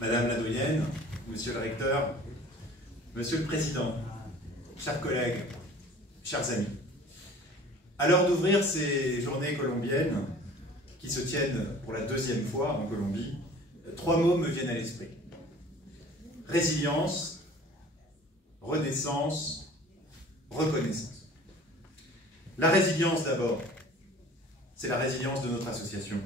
Madame la doyenne, Monsieur le recteur, Monsieur le président, chers collègues, chers amis. À l'heure d'ouvrir ces journées colombiennes, qui se tiennent pour la deuxième fois en Colombie, trois mots me viennent à l'esprit. Résilience, renaissance, reconnaissance. La résilience d'abord, c'est la résilience de notre association,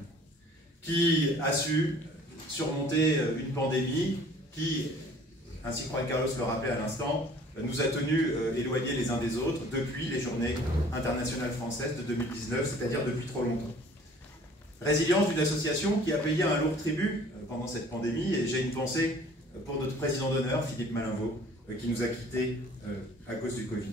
qui a su surmonter une pandémie qui, ainsi que Juan Carlos le rappelait à l'instant, nous a tenus éloignés les uns des autres depuis les Journées internationales françaises de 2019, c'est-à-dire depuis trop longtemps. Résilience d'une association qui a payé un lourd tribut pendant cette pandémie, et j'ai une pensée pour notre président d'honneur, Philippe Malinvaud, qui nous a quittés à cause du Covid.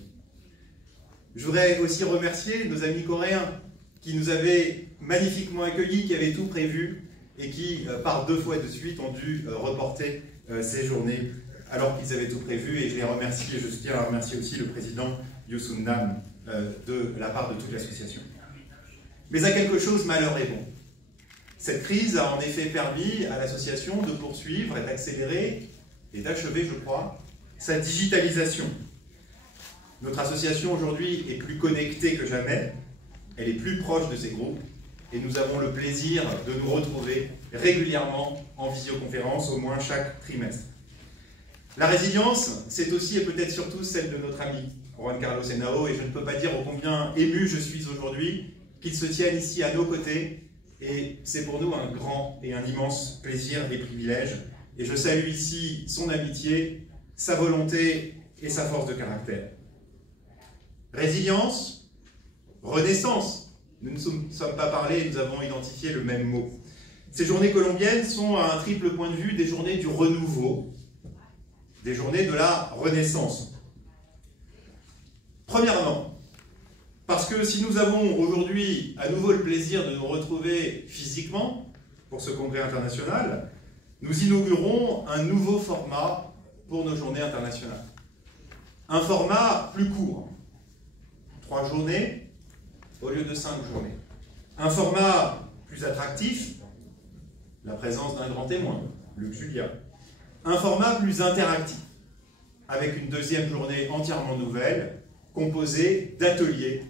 Je voudrais aussi remercier nos amis coréens qui nous avaient magnifiquement accueillis, qui avaient tout prévu et qui, par 2 fois de suite, ont dû reporter ces journées alors qu'ils avaient tout prévu. Et je les remercie, et je tiens à remercier aussi le président Youssou Nam de la part de toute l'association. Mais à quelque chose, malheur est bon. Cette crise a en effet permis à l'association de poursuivre et d'accélérer et d'achever, je crois, sa digitalisation. Notre association aujourd'hui est plus connectée que jamais, elle est plus proche de ses groupes, et nous avons le plaisir de nous retrouver régulièrement en visioconférence, au moins chaque trimestre. La résilience, c'est aussi et peut-être surtout celle de notre ami Juan Carlos Henao, et je ne peux pas dire ô combien ému je suis aujourd'hui qu'il se tienne ici à nos côtés, et c'est pour nous un grand et un immense plaisir et privilège. Et je salue ici son amitié, sa volonté et sa force de caractère. Résilience, renaissance. Nous ne sommes pas parlé, nous avons identifié le même mot. Ces journées colombiennes sont à un triple point de vue des journées du renouveau, des journées de la renaissance. Premièrement, parce que si nous avons aujourd'hui à nouveau le plaisir de nous retrouver physiquement pour ce congrès international, nous inaugurons un nouveau format pour nos journées internationales. Un format plus court, 3 journées au lieu de 5 journées. Un format plus attractif, la présence d'un grand témoin, Luc Julia. Un format plus interactif, avec une deuxième journée entièrement nouvelle, composée d'ateliers,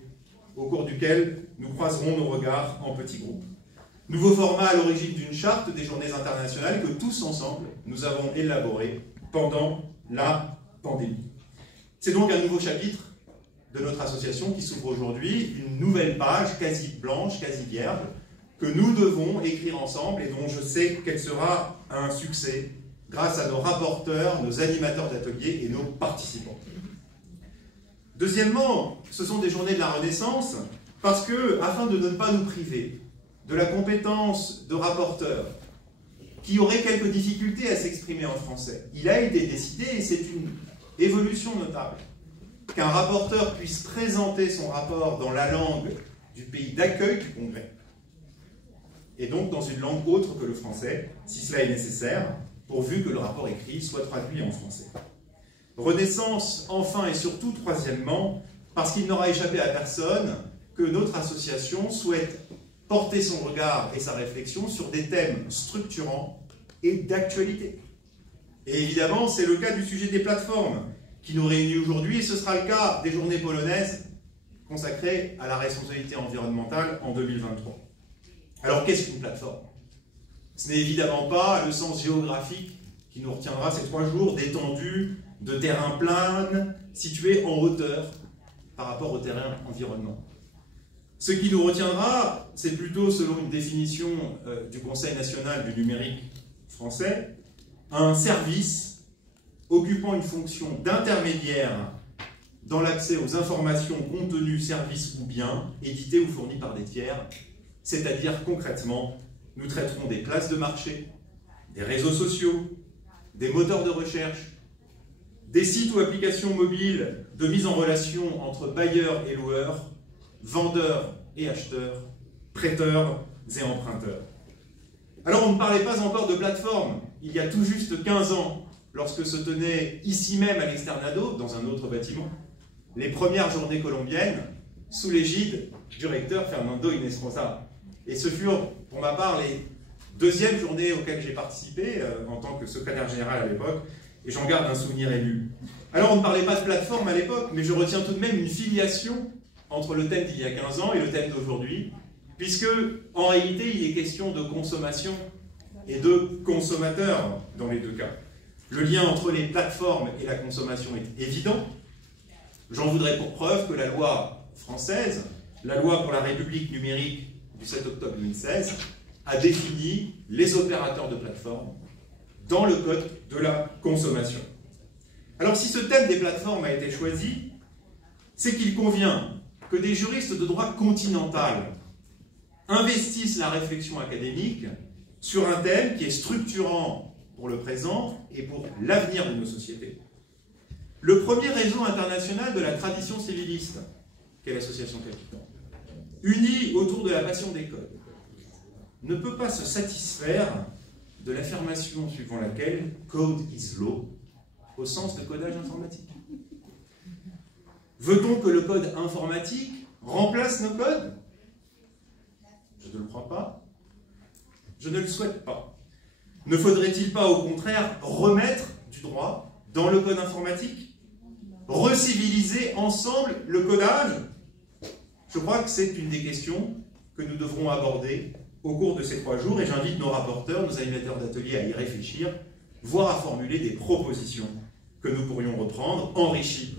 au cours duquel nous croiserons nos regards en petits groupes. Nouveau format à l'origine d'une charte des journées internationales que tous ensemble, nous avons élaboré pendant la pandémie. C'est donc un nouveau chapitre de notre association qui s'ouvre aujourd'hui, une nouvelle page quasi blanche, quasi vierge, que nous devons écrire ensemble et dont je sais qu'elle sera un succès grâce à nos rapporteurs, nos animateurs d'ateliers et nos participants. Deuxièmement, ce sont des journées de la Renaissance parce que, afin de ne pas nous priver de la compétence de rapporteur qui aurait quelques difficultés à s'exprimer en français, il a été décidé, et c'est une évolution notable, qu'un rapporteur puisse présenter son rapport dans la langue du pays d'accueil du congrès, et donc dans une langue autre que le français, si cela est nécessaire, pourvu que le rapport écrit soit traduit en français. Renaissance, enfin et surtout, troisièmement, parce qu'il n'aura échappé à personne que notre association souhaite porter son regard et sa réflexion sur des thèmes structurants et d'actualité. Et évidemment, c'est le cas du sujet des plateformes qui nous réunit aujourd'hui, et ce sera le cas des journées polonaises consacrées à la responsabilité environnementale en 2023. Alors, qu'est-ce qu'une plateforme? Ce n'est évidemment pas le sens géographique qui nous retiendra ces 3 jours d'étendue, de terrain plane, situé en hauteur par rapport au terrain environnement. Ce qui nous retiendra, c'est plutôt, selon une définition du Conseil national du numérique français, un service occupant une fonction d'intermédiaire dans l'accès aux informations, contenus, services ou biens édités ou fournis par des tiers, c'est-à-dire concrètement, nous traiterons des places de marché, des réseaux sociaux, des moteurs de recherche, des sites ou applications mobiles de mise en relation entre bailleurs et loueurs, vendeurs et acheteurs, prêteurs et emprunteurs. Alors on ne parlait pas encore de plateforme il y a tout juste 15 ans, lorsque se tenaient ici même à l'Externado, dans un autre bâtiment, les premières journées colombiennes sous l'égide du recteur Fernando Inestrosa. Et ce furent, pour ma part, les Deuxième journée auquel j'ai participé en tant que secrétaire général à l'époque, et j'en garde un souvenir ému. Alors on ne parlait pas de plateforme à l'époque, mais je retiens tout de même une filiation entre le thème d'il y a 15 ans et le thème d'aujourd'hui, puisque en réalité il est question de consommation et de consommateurs dans les deux cas. Le lien entre les plateformes et la consommation est évident. J'en voudrais pour preuve que la loi française, la loi pour la République numérique du 7 octobre 2016, a défini les opérateurs de plateformes dans le code de la consommation. Alors si ce thème des plateformes a été choisi, c'est qu'il convient que des juristes de droit continental investissent la réflexion académique sur un thème qui est structurant pour le présent et pour l'avenir de nos sociétés. Le premier réseau international de la tradition civiliste, qu'est l'association Capitan, uni autour de la passion des codes, ne peut pas se satisfaire de l'affirmation suivant laquelle « code is law » au sens de codage informatique. Veut-on que le code informatique remplace nos codes? Je ne le crois pas. Je ne le souhaite pas. Ne faudrait-il pas, au contraire, remettre du droit dans le code informatique? Reciviliser ensemble le codage? Je crois que c'est une des questions que nous devrons aborder au cours de ces 3 jours, et j'invite nos rapporteurs, nos animateurs d'atelier à y réfléchir, voire à formuler des propositions que nous pourrions reprendre, enrichies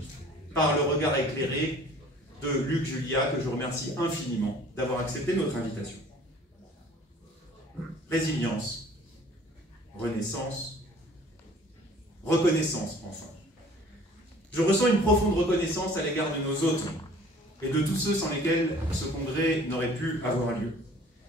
par le regard éclairé de Luc Julia, que je remercie infiniment d'avoir accepté notre invitation. Résilience, renaissance, reconnaissance, enfin. Je ressens une profonde reconnaissance à l'égard de nos hôtes et de tous ceux sans lesquels ce congrès n'aurait pu avoir lieu.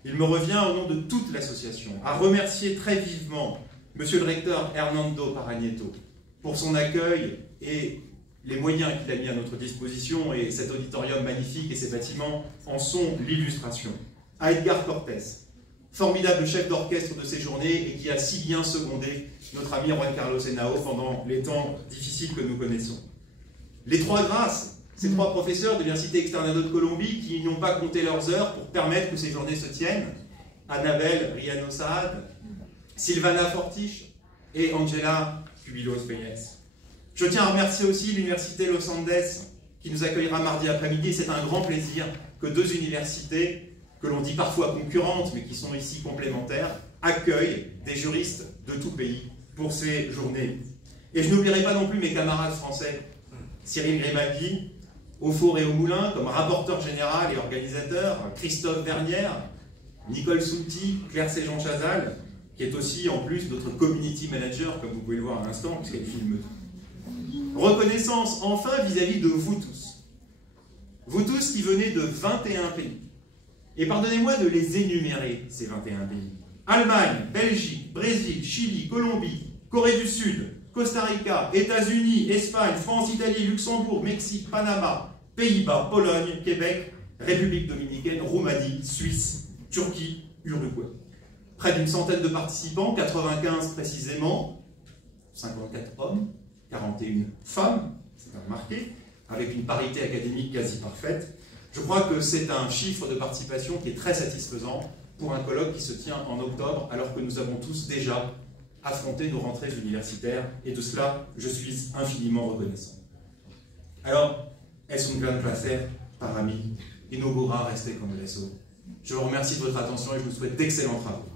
Il me revient, au nom de toute l'association, à remercier très vivement Monsieur le recteur Hernando Paragneto pour son accueil et les moyens qu'il a mis à notre disposition, et cet auditorium magnifique et ces bâtiments en sont l'illustration. À Edgar Cortés, formidable chef d'orchestre de ces journées et qui a si bien secondé notre ami Juan Carlos Henao pendant les temps difficiles que nous connaissons. Les 3 grâces, ces 3 professeurs de l'Université Externado de Colombie qui n'ont pas compté leurs heures pour permettre que ces journées se tiennent, Annabelle Riano Saad, Sylvana Fortiche et Angela Cubilos Pérez. Je tiens à remercier aussi l'Université Los Andes qui nous accueillera mardi après-midi. C'est un grand plaisir que 2 universités, que l'on dit parfois concurrentes, mais qui sont ici complémentaires, accueillent des juristes de tout pays pour ces journées. Et je n'oublierai pas non plus mes camarades français, Cyril Grimaldi, au four et au moulin, comme rapporteur général et organisateur, Christophe Vernière, Nicole Souti, Claire Séjean-Chazal, qui est aussi en plus notre community manager, comme vous pouvez le voir à l'instant, puisqu'elle filme tout. Reconnaissance enfin vis-à-vis de vous tous. Vous tous qui venez de 21 pays. Et pardonnez-moi de les énumérer, ces 21 pays. Allemagne, Belgique, Brésil, Chili, Colombie, Corée du Sud, Costa Rica, États-Unis, Espagne, France, Italie, Luxembourg, Mexique, Panama, Pays-Bas, Pologne, Québec, République dominicaine, Roumanie, Suisse, Turquie, Uruguay. Près d'une centaine de participants, 95 précisément, 54 hommes, 41 femmes, c'est à remarquer, avec une parité académique quasi parfaite. Je crois que c'est un chiffre de participation qui est très satisfaisant pour un colloque qui se tient en octobre, alors que nous avons tous déjà affronté nos rentrées universitaires, et de cela, je suis infiniment reconnaissant. Alors, es un gran placer para mí, inaugura rester con eso. Je vous remercie de votre attention et je vous souhaite d'excellents travaux.